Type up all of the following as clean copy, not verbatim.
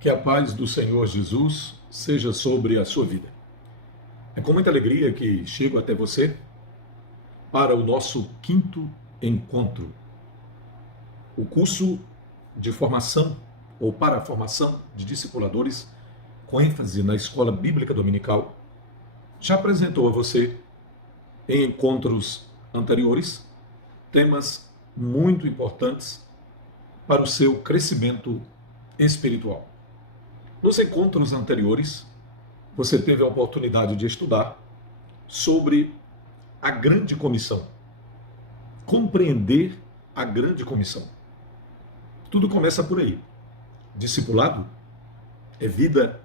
Que a paz do Senhor Jesus seja sobre a sua vida. É com muita alegria que chego até você para o nosso quinto encontro. O curso de formação ou para a formação de discipuladores com ênfase na escola bíblica dominical já apresentou a você em encontros anteriores temas muito importantes para o seu crescimento espiritual. Nos encontros anteriores, você teve a oportunidade de estudar sobre a grande comissão, compreender a grande comissão. Tudo começa por aí. Discipulado é vida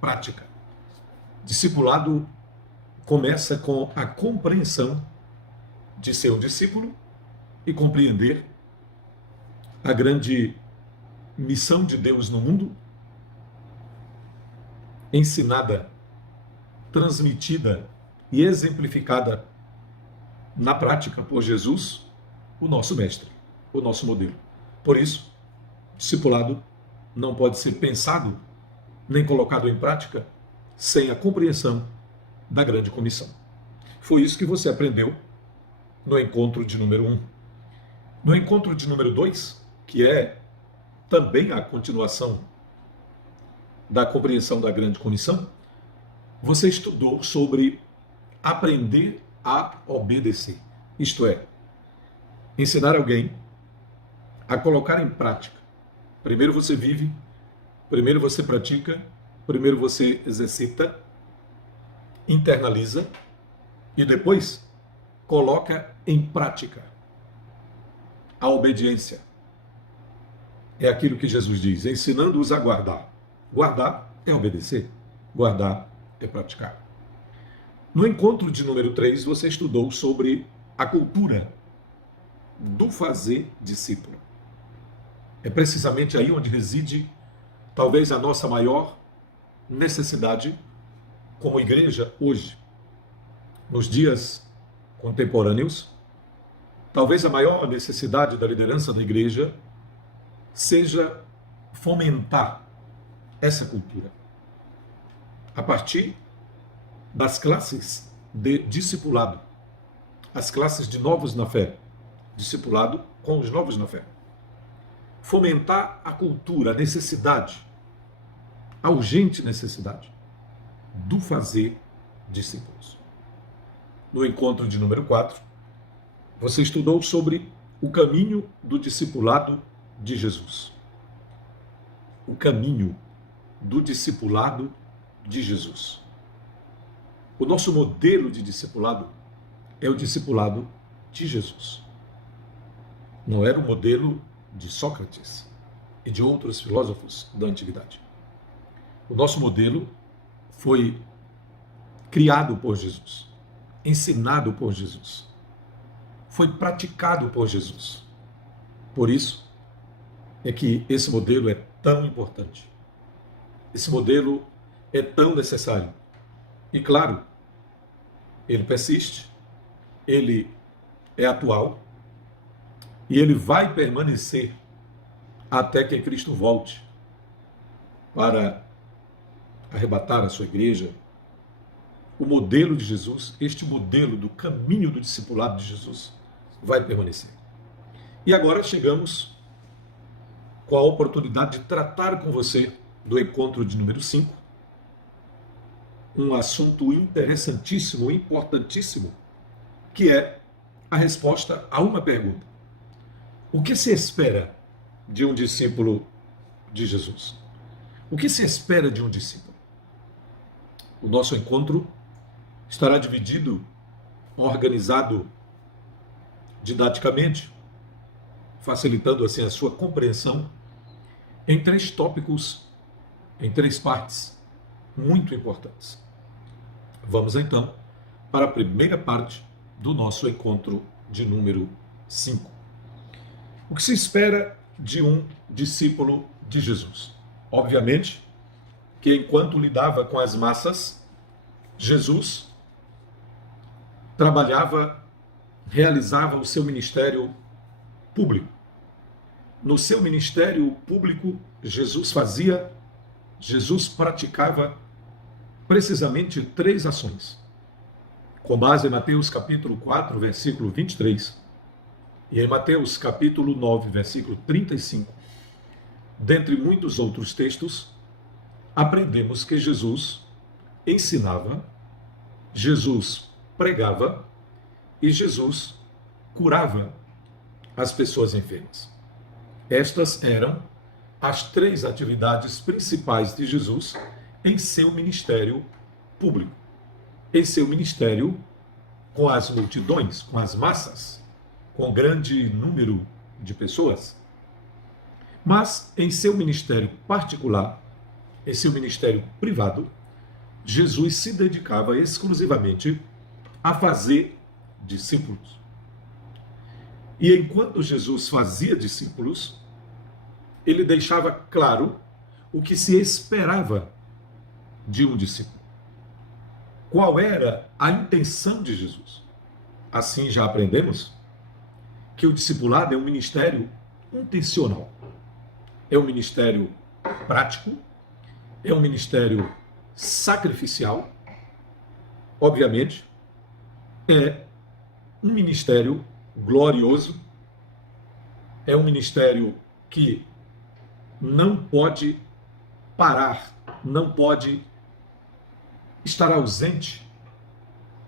prática. Discipulado começa com a compreensão de ser um discípulo e compreender a grande missão de Deus no mundo, ensinada, transmitida e exemplificada na prática por Jesus, o nosso mestre, o nosso modelo. Por isso, discipulado não pode ser pensado nem colocado em prática sem a compreensão da grande comissão. Foi isso que você aprendeu no encontro de número 1. No encontro de número 2, que é também a continuação da compreensão da grande comissão, você estudou sobre aprender a obedecer. Isto é, ensinar alguém a colocar em prática. Primeiro você vive, primeiro você pratica, primeiro você exercita, internaliza e depois coloca em prática. A obediência é aquilo que Jesus diz, ensinando-os a guardar. Guardar é obedecer, guardar é praticar. No encontro de número 3, você estudou sobre a cultura do fazer discípulo. É precisamente aí onde reside talvez a nossa maior necessidade como igreja hoje. Nos dias contemporâneos, talvez a maior necessidade da liderança da igreja seja fomentar essa cultura a partir das classes de discipulado, as classes de novos na fé, discipulado com os novos na fé. Fomentar a cultura, a necessidade, a urgente necessidade do fazer discípulos. No encontro de número 4, você estudou sobre o caminho do discipulado de Jesus. O caminho do discipulado de Jesus. O nosso modelo de discipulado é o discipulado de Jesus. Não era o modelo de Sócrates e de outros filósofos da antiguidade. O nosso modelo foi criado por Jesus, ensinado por Jesus, foi praticado por Jesus. Por isso é que esse modelo é tão importante. Esse modelo é tão necessário. E claro, ele persiste, ele é atual e ele vai permanecer até que Cristo volte para arrebatar a sua igreja. O modelo de Jesus, este modelo do caminho do discipulado de Jesus, vai permanecer. E agora chegamos com a oportunidade de tratar com você do encontro de número 5, um assunto interessantíssimo, importantíssimo, que é a resposta a uma pergunta. O que se espera de um discípulo de Jesus? O que se espera de um discípulo? O nosso encontro estará dividido, organizado didaticamente, facilitando assim a sua compreensão, em 3 tópicos, em 3 partes muito importantes. Vamos então para a primeira parte do nosso encontro de número 5. O que se espera de um discípulo de Jesus? Obviamente que enquanto lidava com as massas, Jesus trabalhava, realizava o seu ministério público. No seu ministério público, Jesus fazia Jesus praticava precisamente 3 ações. Com base em Mateus capítulo 4, versículo 23, e em Mateus capítulo 9, versículo 35, dentre muitos outros textos, aprendemos que Jesus ensinava, Jesus pregava e Jesus curava as pessoas enfermas. Estas eram as 3 atividades principais de Jesus em seu ministério público, em seu ministério com as multidões, com as massas, com grande número de pessoas. Mas em seu ministério particular, em seu ministério privado, Jesus se dedicava exclusivamente a fazer discípulos. E enquanto Jesus fazia discípulos, ele deixava claro o que se esperava de um discípulo. Qual era a intenção de Jesus? Assim já aprendemos que o discipulado é um ministério intencional. É um ministério prático, é um ministério sacrificial, obviamente, é um ministério glorioso, é um ministério que não pode parar, não pode estar ausente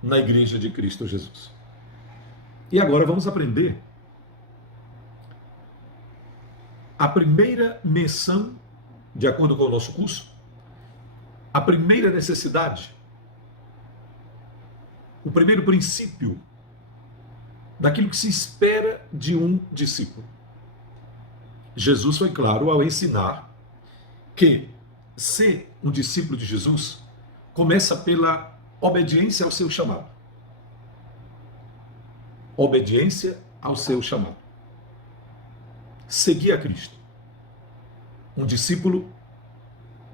na igreja de Cristo Jesus. E agora vamos aprender a primeira menção, de acordo com o nosso curso, a primeira necessidade, o primeiro princípio daquilo que se espera de um discípulo. Jesus foi claro ao ensinar que ser um discípulo de Jesus começa pela obediência ao seu chamado. Obediência ao seu chamado. Seguir a Cristo. Um discípulo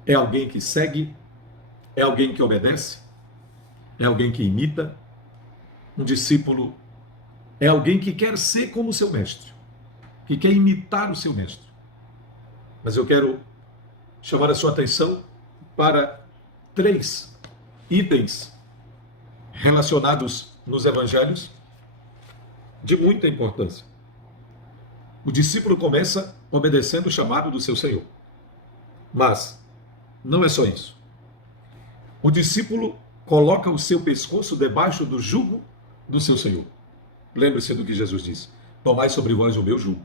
é alguém que segue, é alguém que obedece, é alguém que imita. Um discípulo é alguém que quer ser como o seu mestre, que quer imitar o seu mestre. Mas eu quero chamar a sua atenção para 3 itens relacionados nos evangelhos de muita importância. O discípulo começa obedecendo o chamado do seu Senhor. Mas não é só isso. O discípulo coloca o seu pescoço debaixo do jugo do seu Senhor. Lembre-se do que Jesus disse: tomai sobre vós o meu jugo.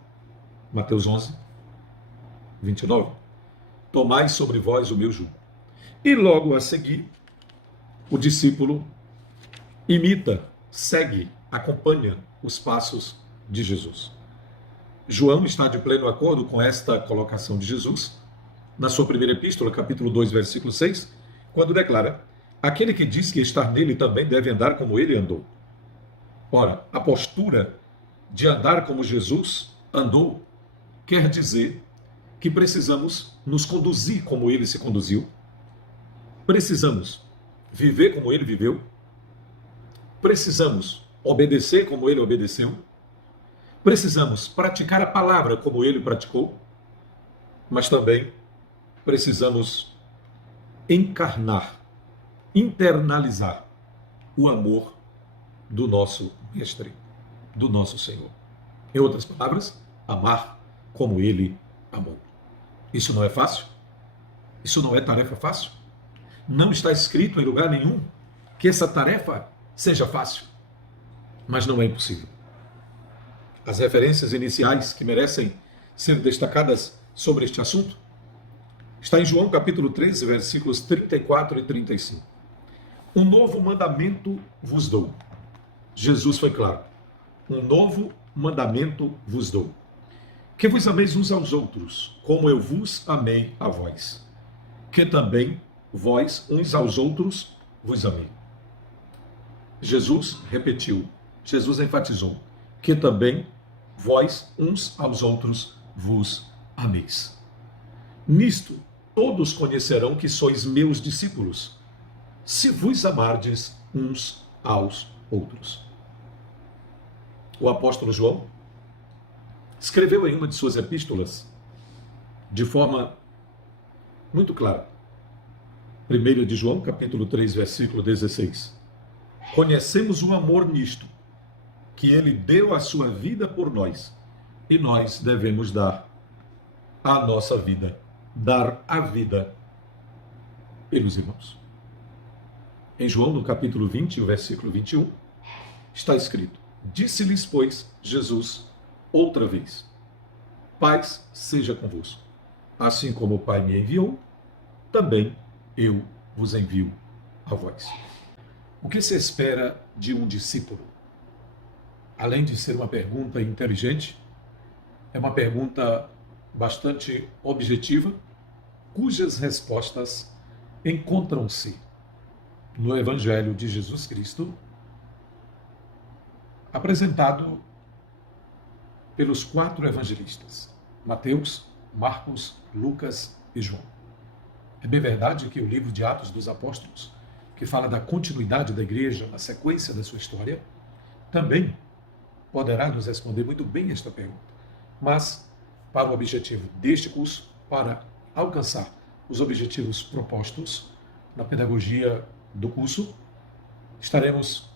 Mateus 11, 29. Tomai sobre vós o meu jugo. E logo a seguir, o discípulo imita, segue, acompanha os passos de Jesus. João está de pleno acordo com esta colocação de Jesus, na sua primeira epístola, capítulo 2, versículo 6, quando declara: aquele que diz que estar nele também deve andar como ele andou. Ora, a postura de andar como Jesus andou quer dizer que precisamos nos conduzir como ele se conduziu, precisamos viver como ele viveu, precisamos obedecer como ele obedeceu, precisamos praticar a palavra como ele praticou, mas também precisamos encarnar, internalizar o amor do nosso Mestre, do nosso Senhor. Em outras palavras, amar como ele amou. Isso não é fácil? Isso não é tarefa fácil? Não está escrito em lugar nenhum que essa tarefa seja fácil, mas não é impossível. As referências iniciais que merecem ser destacadas sobre este assunto está em João capítulo 13, versículos 34 e 35. Um novo mandamento vos dou. Jesus foi claro. Um novo mandamento vos dou. Que vos ameis uns aos outros, como eu vos amei a vós. Que também vós uns aos outros vos amei. Jesus repetiu, Jesus enfatizou, que também vós uns aos outros vos ameis. Nisto todos conhecerão que sois meus discípulos, se vos amardes uns aos outros. O apóstolo João escreveu em uma de suas epístolas, de forma muito clara, 1 de João, capítulo 3, versículo 16. Conhecemos o amor nisto, que ele deu a sua vida por nós, e nós devemos dar a nossa vida, dar a vida pelos irmãos. Em João, no capítulo 20, o versículo 21, está escrito: Disse-lhes, pois, Jesus outra vez: Paz seja convosco. Assim como o Pai me enviou, também eu vos envio a vós. O que se espera de um discípulo? Além de ser uma pergunta inteligente, é uma pergunta bastante objetiva, cujas respostas encontram-se no Evangelho de Jesus Cristo, apresentado pelos 4 evangelistas: Mateus, Marcos, Lucas e João. É bem verdade que o livro de Atos dos Apóstolos, que fala da continuidade da igreja na sequência da sua história, também poderá nos responder muito bem esta pergunta. Mas, para o objetivo deste curso, para alcançar os objetivos propostos na pedagogia do curso, estaremos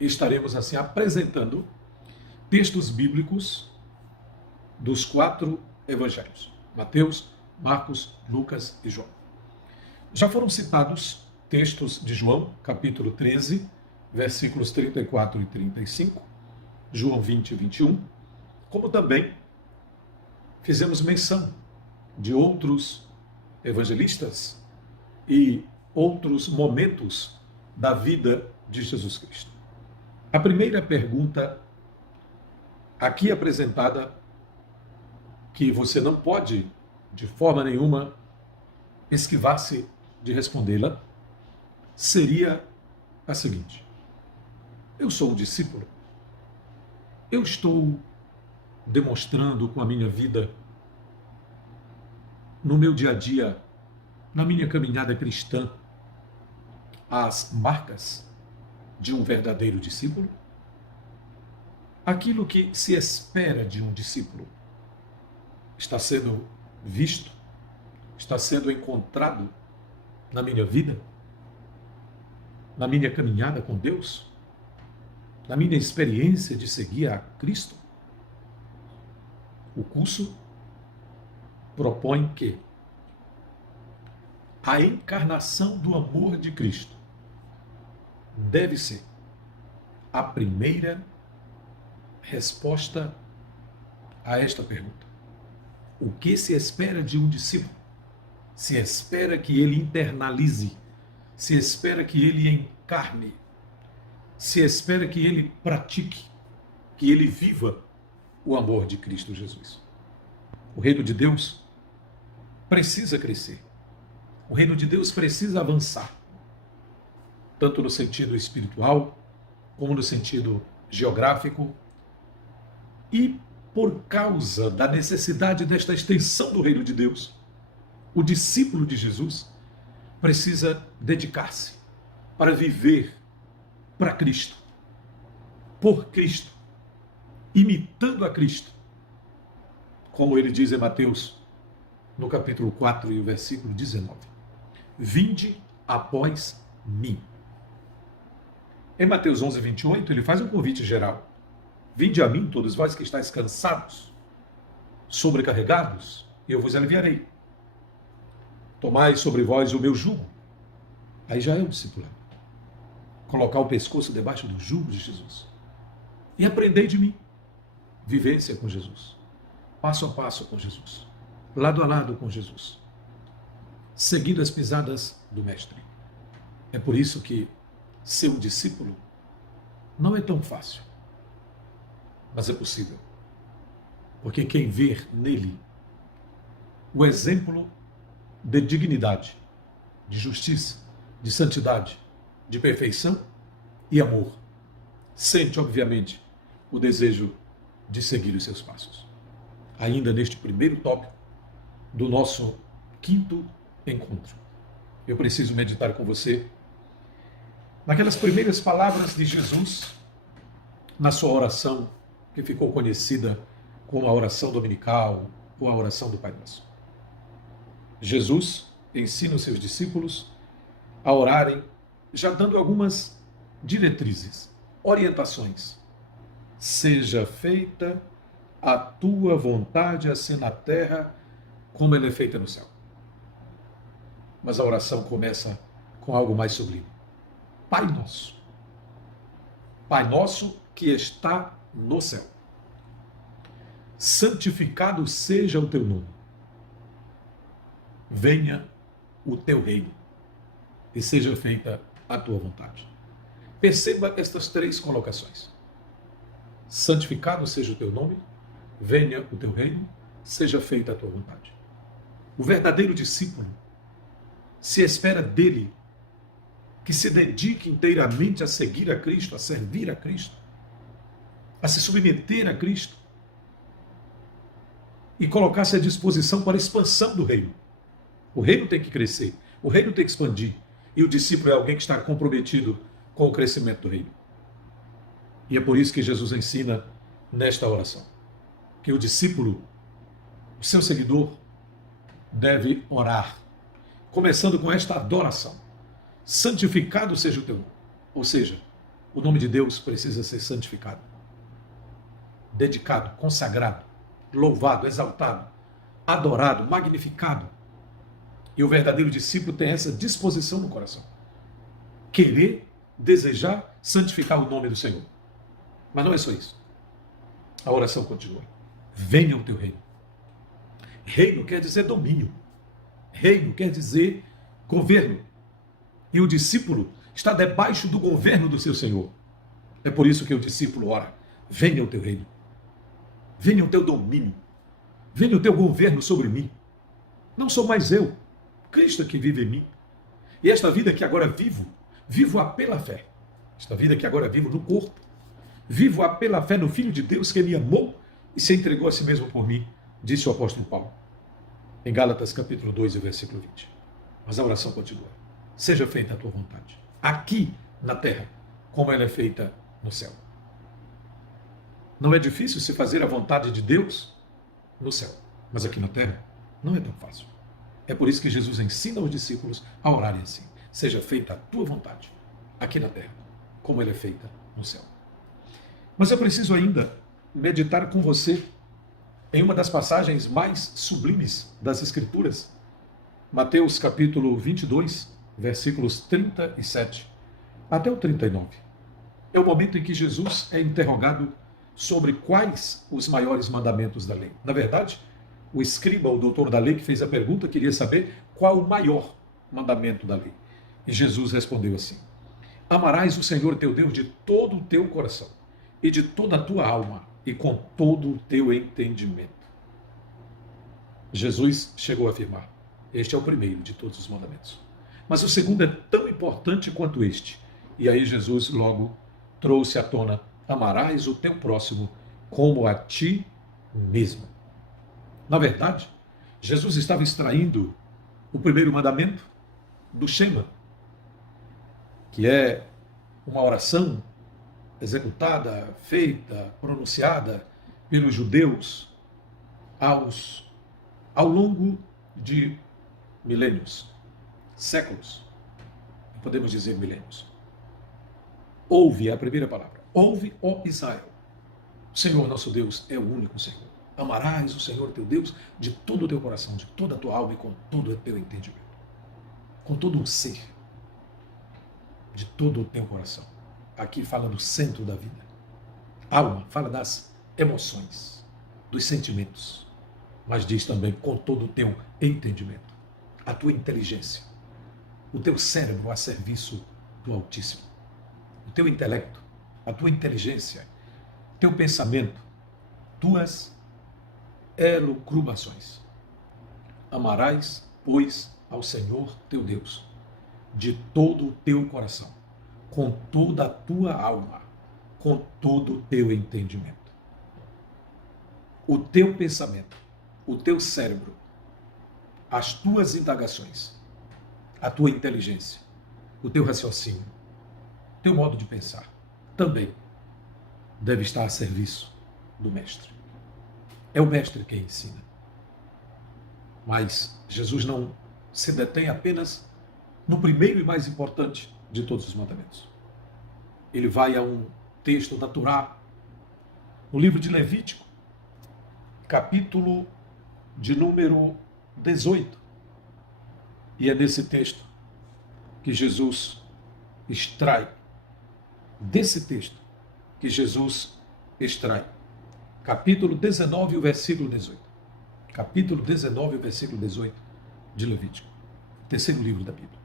estaremos assim apresentando textos bíblicos dos 4 evangelhos: Mateus, Marcos, Lucas e João. Já foram citados textos de João, capítulo 13, versículos 34 e 35, João 20 e 21, como também fizemos menção de outros evangelistas e outros momentos da vida de Jesus Cristo. A primeira pergunta aqui apresentada, que você não pode de forma nenhuma esquivar-se de respondê-la, seria a seguinte: eu sou um discípulo? Eu estou demonstrando com a minha vida, no meu dia a dia, na minha caminhada cristã, as marcas de um verdadeiro discípulo? Aquilo que se espera de um discípulo está sendo visto, está sendo encontrado na minha vida, na minha caminhada com Deus, na minha experiência de seguir a Cristo? O curso propõe que a encarnação do amor de Cristo deve ser a primeira resposta a esta pergunta. O que se espera de um discípulo? Se espera que ele internalize, se espera que ele encarne, se espera que ele pratique, que ele viva o amor de Cristo Jesus. O reino de Deus precisa crescer. O reino de Deus precisa avançar, tanto no sentido espiritual, como no sentido geográfico. E por causa da necessidade desta extensão do reino de Deus, o discípulo de Jesus precisa dedicar-se para viver para Cristo, por Cristo, imitando a Cristo, como ele diz em Mateus, no capítulo 4 e o versículo 19. Vinde após mim. Em Mateus 11, 28, ele faz um convite geral. Vinde a mim, todos vós que estáis cansados, sobrecarregados, e eu vos aliviarei. Tomai sobre vós o meu jugo. Aí já é o discipulado. Colocar o pescoço debaixo do jugo de Jesus. E aprendei de mim. Vivência com Jesus. Passo a passo com Jesus. Lado a lado com Jesus. Seguindo as pisadas do Mestre. É por isso que ser um discípulo não é tão fácil. Mas é possível. Porque quem vê nele o exemplo de dignidade, de justiça, de santidade, de perfeição e amor, sente, obviamente, o desejo de seguir os seus passos. Ainda neste primeiro tópico do nosso 5º encontro, eu preciso meditar com você naquelas primeiras palavras de Jesus na sua oração, que ficou conhecida como a oração dominical ou a oração do Pai Nosso. Jesus ensina os seus discípulos a orarem, já dando algumas diretrizes, orientações. Seja feita a tua vontade, assim na terra, como ela é feita no céu. Mas a oração começa com algo mais sublime. Pai nosso. Pai nosso que está no céu. Santificado seja o teu nome. Venha o teu reino e seja feita a tua vontade. Perceba estas três colocações. Santificado seja o teu nome, venha o teu reino, seja feita a tua vontade. O verdadeiro discípulo se espera dele que se dedique inteiramente a seguir a Cristo, a servir a Cristo, a se submeter a Cristo e colocar-se à disposição para a expansão do reino. O reino tem que crescer, o reino tem que expandir, e o discípulo é alguém que está comprometido com o crescimento do reino. E é por isso que Jesus ensina nesta oração, que o discípulo, o seu seguidor, deve orar, começando com esta adoração. Santificado seja o teu nome. Ou seja, o nome de Deus precisa ser santificado, dedicado, consagrado, louvado, exaltado, adorado, magnificado. E o verdadeiro discípulo tem essa disposição no coração. Querer, desejar, santificar o nome do Senhor. Mas não é só isso. A oração continua. Venha o teu reino. Reino quer dizer domínio. Reino quer dizer governo. E o discípulo está debaixo do governo do seu Senhor. É por isso que o discípulo ora. Venha o teu reino. Venha o teu domínio. Venha o teu governo sobre mim. Não sou mais eu. Cristo que vive em mim. E esta vida que agora vivo, vivo-a pela fé. Esta vida que agora vivo no corpo, vivo-a pela fé no Filho de Deus que me amou e se entregou a si mesmo por mim, disse o apóstolo Paulo, em Gálatas capítulo 2, versículo 20. Mas a oração continua. Seja feita a tua vontade, aqui na terra, como ela é feita no céu. Não é difícil se fazer a vontade de Deus no céu, mas aqui na terra não é tão fácil. É por isso que Jesus ensina aos discípulos a orarem assim. Seja feita a tua vontade, aqui na terra, como ela é feita no céu. Mas eu preciso ainda meditar com você em uma das passagens mais sublimes das Escrituras, Mateus capítulo 22, versículos 37 até o 39. É o momento em que Jesus é interrogado sobre quais os maiores mandamentos da lei. Na verdade, o escriba, o doutor da lei que fez a pergunta, queria saber qual o maior mandamento da lei. E Jesus respondeu assim: amarás o Senhor teu Deus de todo o teu coração, e de toda a tua alma, e com todo o teu entendimento. Jesus chegou a afirmar: este é o primeiro de todos os mandamentos. Mas o segundo é tão importante quanto este. E aí Jesus logo trouxe à tona: amarás o teu próximo como a ti mesmo. Na verdade, Jesus estava extraindo o primeiro mandamento do Shema, que é uma oração executada, feita, pronunciada pelos judeus ao longo de milênios, séculos, podemos dizer milênios. Ouve é a primeira palavra. Ouve, ó Israel. O Senhor nosso Deus é o único Senhor. Amarás o Senhor teu Deus de todo o teu coração, de toda a tua alma e com todo o teu entendimento. Com todo o ser. De todo o teu coração. Aqui fala do centro da vida. Alma fala das emoções, dos sentimentos. Mas diz também com todo o teu entendimento. A tua inteligência. O teu cérebro a serviço do Altíssimo. O teu intelecto, a tua inteligência, teu pensamento, tuas elucubrações. Amarás, pois, ao Senhor teu Deus, de todo o teu coração, com toda a tua alma, com todo o teu entendimento. O teu pensamento, o teu cérebro, as tuas indagações, a tua inteligência, o teu raciocínio, teu modo de pensar, também deve estar a serviço do Mestre. É o Mestre quem ensina. Mas Jesus não se detém apenas no primeiro e mais importante de todos os mandamentos. Ele vai a um texto da Torá, no livro de Levítico, capítulo de número 18. E é nesse texto que Jesus extrai, desse texto que Jesus extrai, capítulo 19, o versículo 18. Capítulo 19, o versículo 18 de Levítico, terceiro livro da Bíblia.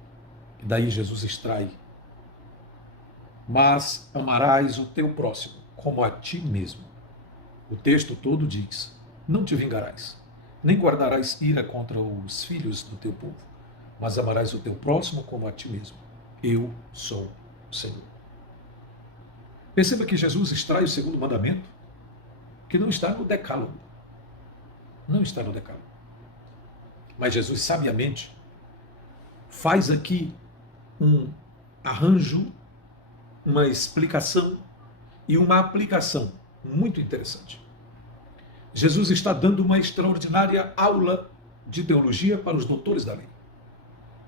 E daí Jesus extrai: mas amarás o teu próximo como a ti mesmo. O texto todo diz: não te vingarás, nem guardarás ira contra os filhos do teu povo, mas amarás o teu próximo como a ti mesmo. Eu sou o Senhor. Perceba que Jesus extrai o segundo mandamento, que não está no decálogo. Não está no decálogo. Mas Jesus sabiamente faz aqui um arranjo, uma explicação e uma aplicação muito interessante. Jesus está dando uma extraordinária aula de teologia para os doutores da lei,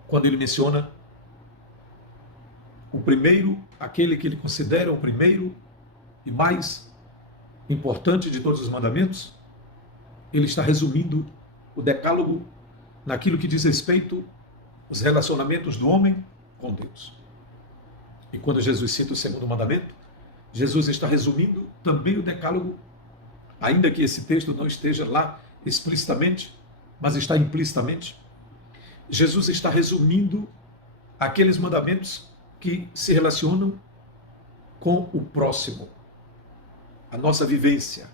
quando ele menciona o primeiro, aquele que ele considera o primeiro e mais importante de todos os mandamentos. Ele está resumindo o decálogo naquilo que diz respeito aos relacionamentos do homem com Deus. E quando Jesus cita o segundo mandamento, Jesus está resumindo também o decálogo, ainda que esse texto não esteja lá explicitamente, mas está implicitamente. Jesus está resumindo aqueles mandamentos que se relacionam com o próximo, a nossa vivência,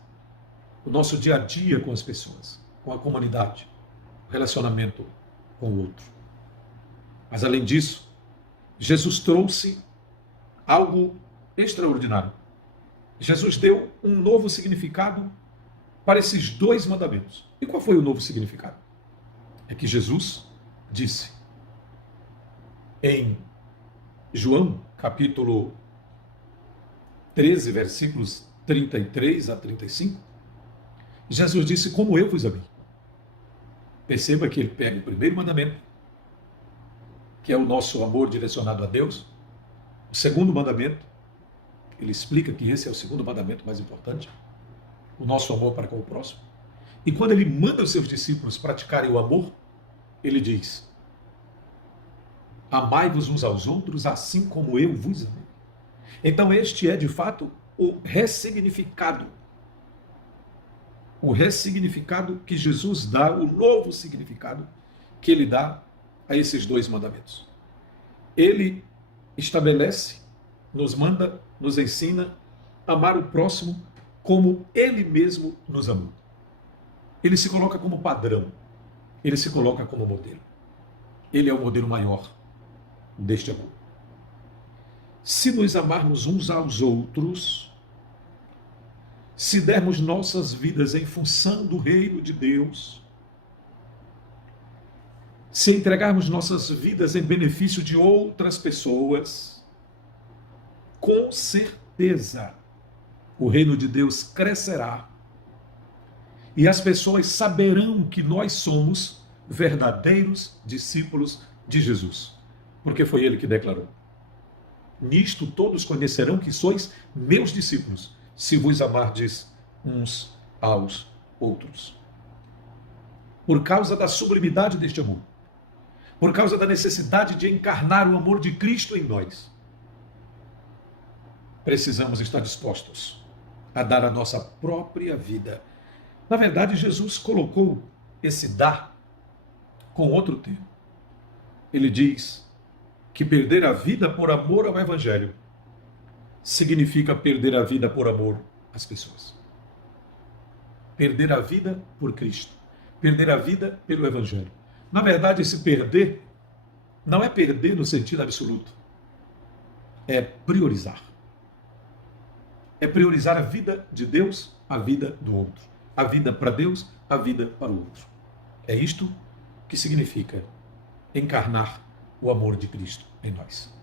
o nosso dia a dia com as pessoas, com a comunidade, o relacionamento com o outro. Mas além disso, Jesus trouxe algo extraordinário. Jesus deu um novo significado para esses dois mandamentos. E qual foi o novo significado? É que Jesus disse em João, capítulo 13, versículos 33 a 35, Jesus disse: como eu vos amei. Perceba que ele pega o primeiro mandamento, que é o nosso amor direcionado a Deus. O segundo mandamento, ele explica que esse é o segundo mandamento mais importante, o nosso amor para com o próximo. E quando ele manda os seus discípulos praticarem o amor, ele diz: amai-vos uns aos outros assim como eu vos amei. Então este é de fato o ressignificado que Jesus dá, o novo significado que ele dá a esses dois mandamentos. Ele estabelece, nos manda, nos ensina a amar o próximo como ele mesmo nos amou. Ele se coloca como padrão, ele se coloca como modelo. Ele é o modelo maior deste amor. Se nos amarmos uns aos outros, se dermos nossas vidas em função do reino de Deus, se entregarmos nossas vidas em benefício de outras pessoas, com certeza o reino de Deus crescerá e as pessoas saberão que nós somos verdadeiros discípulos de Jesus, porque foi ele que declarou: nisto todos conhecerão que sois meus discípulos, se vos amardes uns aos outros. Por causa da sublimidade deste amor, por causa da necessidade de encarnar o amor de Cristo em nós, precisamos estar dispostos a dar a nossa própria vida. Na verdade, Jesus colocou esse dar com outro termo. Ele diz que perder a vida por amor ao Evangelho significa perder a vida por amor às pessoas. Perder a vida por Cristo. Perder a vida pelo Evangelho. Na verdade, esse perder não é perder no sentido absoluto. É priorizar. É priorizar a vida de Deus, a vida do outro. A vida para Deus, a vida para o outro. É isto que significa encarnar o amor de Cristo em nós.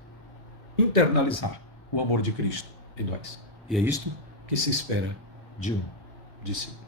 Internalizar o amor de Cristo em nós. E é isto que se espera de um discípulo.